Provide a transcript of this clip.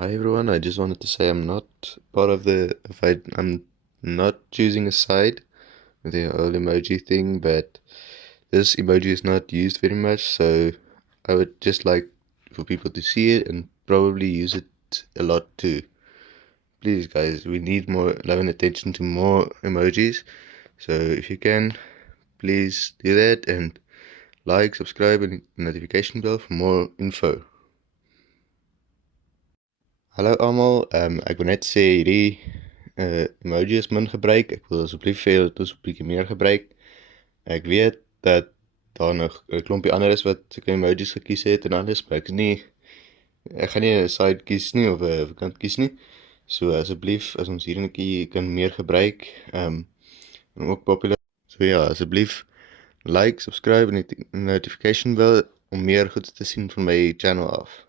Hi everyone, I just wanted to say I'm not part of I'm not choosing a side with the whole emoji thing, but this emoji is not used very much, so I would just like for people to see it and probably use it a lot too. Please guys, we need more love and attention to more emojis, so if you can, please do that and like, subscribe and notification bell for more info. Hallo almal, ek wil net sê hierdie emoji is min gebruik. Ek wil asseblief hê dat ons 'n bietjie meer gebruik. Ek weet dat daar nog 'n klompie ander is wat sulke emojis gekies het en alles, maar ek gaan nie 'n side kies nie of 'n kant kies nie. So asseblief as ons hierdie kan meer gebruik, en ook popular. So ja, asseblief like, subscribe en die notification bell om meer goeds te sien van my channel af.